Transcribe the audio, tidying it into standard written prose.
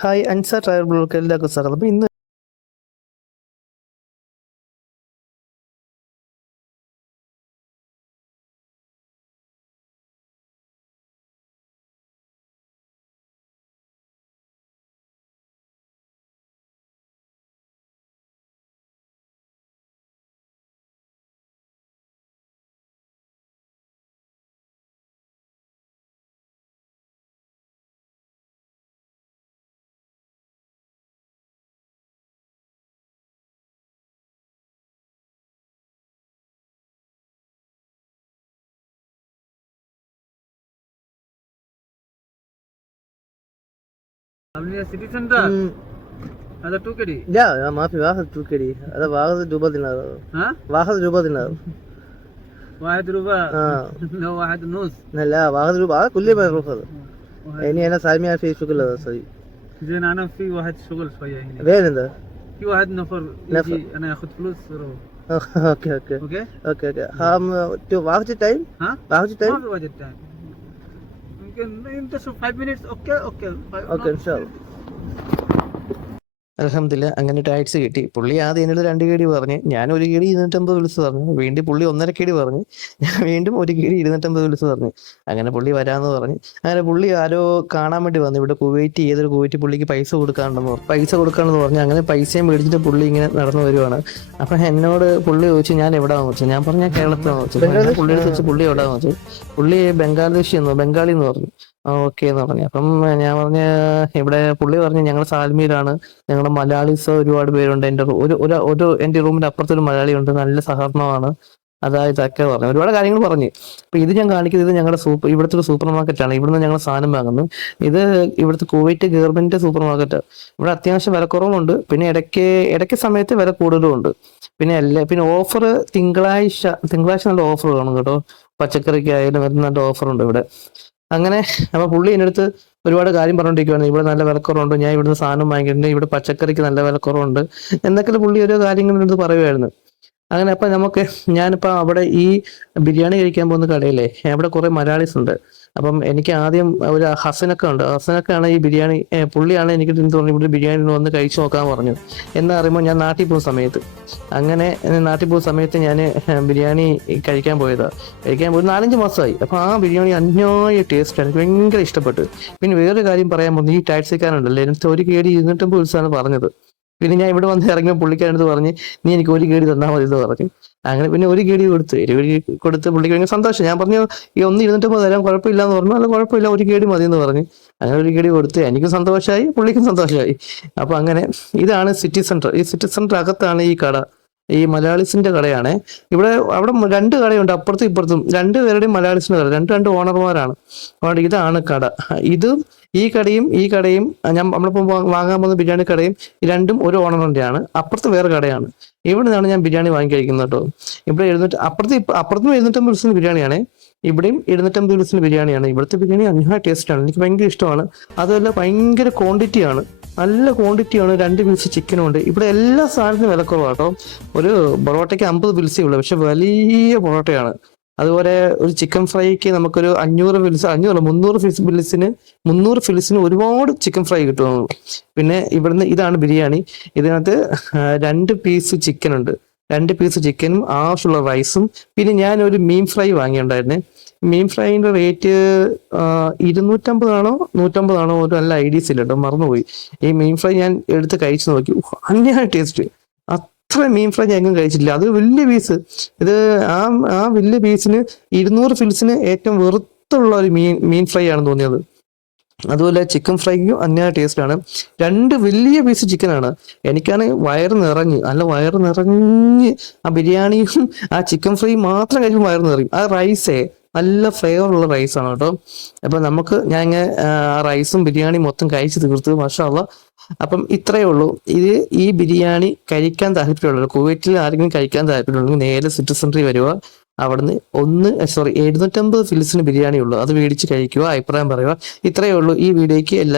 Hi Ansar travel blog എല്ലാവർക്കും സ്വാഗതം. അപ്പോൾ ഇന്ന് सिटी सेंटर هذا 2 كدي لا ما في واخذ توكري هذا واخذ دوبا دينار. ها واخذ دوبا دينار. 1 ربع لو 1 ونص. لا واخذ ربع كل ما ياخذ يعني انا سالمي في شغل صحيح زين انا في واحد شغل شويه هنا وين انت؟ في واحد نفر يجي انا ياخذ فلوس اوكي اوكي اوكي اوكي هم تو واخذ تايم ها واخذ ما تايم في وقت تايم يمكن انت شوف 5 minutes اوكي اوكي اوكي ان شاء الله. അൽഹംദുലില്ലാ അങ്ങനെ ടാക്സി കിട്ടി. പുള്ളി ആദ്യം എന്നോട് 2 കേടി പറഞ്ഞ്, ഞാൻ 1 കേടി 250 വിളിച്ച് പറഞ്ഞു. വീണ്ടും പുള്ളി 1.5 കേടി പറഞ്ഞു, ഞാൻ വീണ്ടും 1 കേടി 250 വിളിച്ച് പറഞ്ഞു. അങ്ങനെ പുള്ളി വരാമെന്ന് പറഞ്ഞ്, അങ്ങനെ പുള്ളി ആരോ കാണാൻ വേണ്ടി വന്നു. ഇവിടെ കുവൈറ്റ് ഏതൊരു കുവൈറ്റ് പുള്ളിക്ക് പൈസ കൊടുക്കാണെന്ന് പറഞ്ഞു. അങ്ങനെ പൈസയും മേടിച്ചിട്ട് പുള്ളി ഇങ്ങനെ നടന്നു വരുവാണ്. അപ്പം എന്നോട് പുള്ളി ചോദിച്ചു ഞാൻ എവിടെയാണെന്ന് വെച്ചു. ഞാൻ പറഞ്ഞു ഞാൻ കേരളത്തിലാണെന്ന് വെച്ചു. പുള്ളിയുടെ ചോദിച്ചു പുള്ളി എവിടെയാണെന്ന് വെച്ചു. പുള്ളി ബംഗാളി എന്ന് പറഞ്ഞു. ഓക്കെ എന്ന് പറഞ്ഞു. അപ്പം ഞാൻ പറഞ്ഞ ഇവിടെ പുള്ളി പറഞ്ഞു ഞങ്ങൾ സാൽമിയിലാണ്, ഞങ്ങളുടെ മലയാളീസ് ഒരുപാട് പേരുണ്ട്. എൻ്റെ റൂമിന്റെ അപ്പുറത്തൊരു മലയാളി ഉണ്ട്, നല്ല സഹകരണമാണ്, ഇതൊക്കെ പറഞ്ഞു. ഒരുപാട് കാര്യങ്ങൾ പറഞ്ഞു. അപ്പൊ ഇത് ഞാൻ കാണിക്കുന്നത്, ഇത് ഞങ്ങളുടെ ഇവിടുത്തെ ഒരു സൂപ്പർ മാർക്കറ്റാണ്. ഇവിടുന്ന് ഞങ്ങൾ സാധനം വാങ്ങുന്നു. ഇത് ഇവിടുത്തെ കുവൈറ്റ് ഗവൺമെന്റ് സൂപ്പർ മാർക്കറ്റ്. ഇവിടെ അത്യാവശ്യം വിലക്കുറവുണ്ട്, പിന്നെ ഇടയ്ക്ക് സമയത്ത് വില കൂടുതലും ഉണ്ട്. പിന്നെ ഓഫർ തിങ്കളാഴ്ച നല്ല ഓഫർ കാണും കേട്ടോ. പച്ചക്കറിക്കായാലും നല്ല ഓഫറുണ്ട് ഇവിടെ. അങ്ങനെ അപ്പൊ പുള്ളി എൻ്റെ അടുത്ത് ഒരുപാട് കാര്യം പറഞ്ഞോണ്ടിരിക്കുകയാണ്. ഇവിടെ നല്ല വിലക്കുറവുണ്ട്, ഞാൻ ഇവിടുന്ന് സാധനം വാങ്ങിയിട്ടുണ്ട്, ഇവിടെ പച്ചക്കറിക്ക് നല്ല വിലക്കുറവുണ്ട് എന്നൊക്കെ പുള്ളി ഓരോ കാര്യങ്ങൾ എടുത്ത് പറയുമായിരുന്നു. അങ്ങനെ അപ്പൊ ഞാനിപ്പോ അവിടെ ഈ ബിരിയാണി കഴിക്കാൻ പോകുന്ന കടയിലെ അവിടെ കുറെ മലയാളീസ് ഉണ്ട്. അപ്പം എനിക്ക് ആദ്യം ഒരു ഹസനൊക്കെയാണ് ഈ ബിരിയാണി, പുള്ളിയാണ് എനിക്ക് തോന്നി ഇവിടെ ബിരിയാണി വന്ന് കഴിച്ചു നോക്കാൻ പറഞ്ഞു. എന്നാ അറിയുമ്പോൾ ഞാൻ നാട്ടിൽ പോകുന്ന സമയത്ത് ഞാൻ ബിരിയാണി കഴിക്കാൻ പോയി 4-5 മാസമായി. അപ്പൊ ആ ബിരിയാണി അന്യായ ടേസ്റ്റാണ്, എനിക്ക് ഭയങ്കര ഇഷ്ടപ്പെട്ടു. പിന്നെ വേറൊരു കാര്യം പറയാൻ പോകുന്നു, ഈ ടാക്സിക്കാരുണ്ടല്ലോ എനിക്ക് 1 കേടി 250 ദിവസമാണ് പറഞ്ഞത്. പിന്നെ ഞാൻ ഇവിടെ വന്ന് ഇറങ്ങിയ പുള്ളിക്കാരടുത്ത് പറഞ്ഞ് നീ എനിക്ക് 1 കേടി തന്നാൽ മതി എന്ന് പറഞ്ഞു. അങ്ങനെ പിന്നെ 1 കേടി കൊടുത്ത് പുള്ളിക്ക് ഭയങ്കര സന്തോഷം. ഞാൻ പറഞ്ഞു ഈ 1 തരാം, കുഴപ്പമില്ല എന്ന് പറഞ്ഞു. അല്ല കുഴപ്പമില്ല, 1 കേടി മതി എന്ന് പറഞ്ഞു. അങ്ങനെ 1 കേടി കൊടുത്ത് എനിക്കും സന്തോഷമായി, പുള്ളിക്കും സന്തോഷമായി. അപ്പൊ അങ്ങനെ ഇതാണ് സിറ്റി സെന്റർ. ഈ സിറ്റി സെന്റർ അകത്താണ് ഈ കട. ഈ മലയാളീസിന്റെ കടയാണ്. അവിടെ 2 കടയുണ്ട്, അപ്പുറത്തും ഇപ്പുറത്തും 2 പേരുടെയും മലയാളീസിന്റെ കട. രണ്ട് ഓണർമാരാണ്. അതുകൊണ്ട് ഇതാണ് കട. ഈ കടയും നമ്മളിപ്പോൾ വാങ്ങാൻ പോകുന്ന ബിരിയാണി കടയും രണ്ടും ഒരു ഓണറിന്റെ ആണ്. അപ്പുറത്ത് വേറെ കടയാണ്. ഇവിടെ നിന്നാണ് ഞാൻ ബിരിയാണി വാങ്ങി കഴിക്കുന്നത് കേട്ടോ. ഇവിടെ അപ്പുറത്തും 250 ദിവസത്തിന് ബിരിയാണിയാണ്, ഇവിടെയും 250 ദിവസത്തിന് ബിരിയാണിയാണ്. ഇവിടുത്തെ ബിരിയാണി അന്യ ടേസ്റ്റാണ്, എനിക്ക് ഭയങ്കര ഇഷ്ടമാണ്. അതുമല്ല ഭയങ്കര ക്വാണ്ടിറ്റിയാണ്, നല്ല ക്വാണ്ടിറ്റിയാണ്. 2 പീസ് ചിക്കനും ഉണ്ട്. ഇവിടെ എല്ലാ സാധനത്തിനും വിലക്കുറവാട്ടോ. ഒരു പൊറോട്ടയ്ക്ക് 50 പീസേ ഉള്ളൂ, പക്ഷെ വലിയ പൊറോട്ടയാണ്. അതുപോലെ ഒരു ചിക്കൻ ഫ്രൈക്ക് നമുക്കൊരു 300 ഫിലിസിന് ഒരുപാട് ചിക്കൻ ഫ്രൈ കിട്ടും. പിന്നെ ഇവിടുന്ന് ഇതാണ് ബിരിയാണി. ഇതിനകത്ത് 2 പീസ് ചിക്കൻ ഉണ്ട്. 2 പീസ് ചിക്കനും ആവശ്യമുള്ള റൈസും. പിന്നെ ഞാൻ ഒരു മീൻ ഫ്രൈ വാങ്ങിയിട്ടുണ്ടായിരുന്നേ. മീൻ ഫ്രൈന്റെ റേറ്റ് 250 ആണോ 150 ആണോ ഒരു നല്ല ഐഡിയസ് ഇല്ല കേട്ടോ, മറന്നുപോയി. ഈ മീൻ ഫ്രൈ ഞാൻ എടുത്ത് കഴിച്ചു നോക്കി, അന്യായ ടേസ്റ്റ്. അത്ര മീൻ ഫ്രൈ ഞാൻ കഴിച്ചിട്ടില്ല. അത് വലിയ പീസ്. ഇത് ആ വലിയ പീസിന് 200 ഫിൽസിന് ഏറ്റവും വെറുത്തുള്ള ഒരു മീൻ ഫ്രൈ ആണെന്ന് തോന്നിയത്. അതുപോലെ ചിക്കൻ ഫ്രൈക്കും അന്യായ ടേസ്റ്റ് ആണ്. 2 വലിയ പീസ് ചിക്കനാണ്. എനിക്കാണ് വയറ് നിറഞ്ഞ് ആ ബിരിയാണിയും ആ ചിക്കൻ ഫ്രൈ മാത്രം കഴിക്കുമ്പോൾ വയറ് നിറയും. ആ റൈസേ നല്ല ഫ്ലേവറുള്ള റൈസാണ് കേട്ടോ. അപ്പൊ ഞാൻ റൈസും ബിരിയാണി മൊത്തം കഴിച്ച് തീർത്ത് മാഷാ അല്ലാഹ്. അപ്പം ഇത്രയേ ഉള്ളൂ. ഈ ബിരിയാണി കഴിക്കാൻ താല്പര്യമുള്ളൂ, കുവൈറ്റിൽ ആരെങ്കിലും കഴിക്കാൻ താല്പര്യമുണ്ടെങ്കിൽ നേരെ സിറ്റി സെന്ററിൽ വരിക. അവിടുന്ന് 750 ഫിലിസിന് ബിരിയാണി ഉള്ളൂ, അത് മേടിച്ച് കഴിക്കുക, അഭിപ്രായം പറയുക. ഇത്രയേ ഉള്ളൂ ഈ വീഡിയോയ്ക്ക്.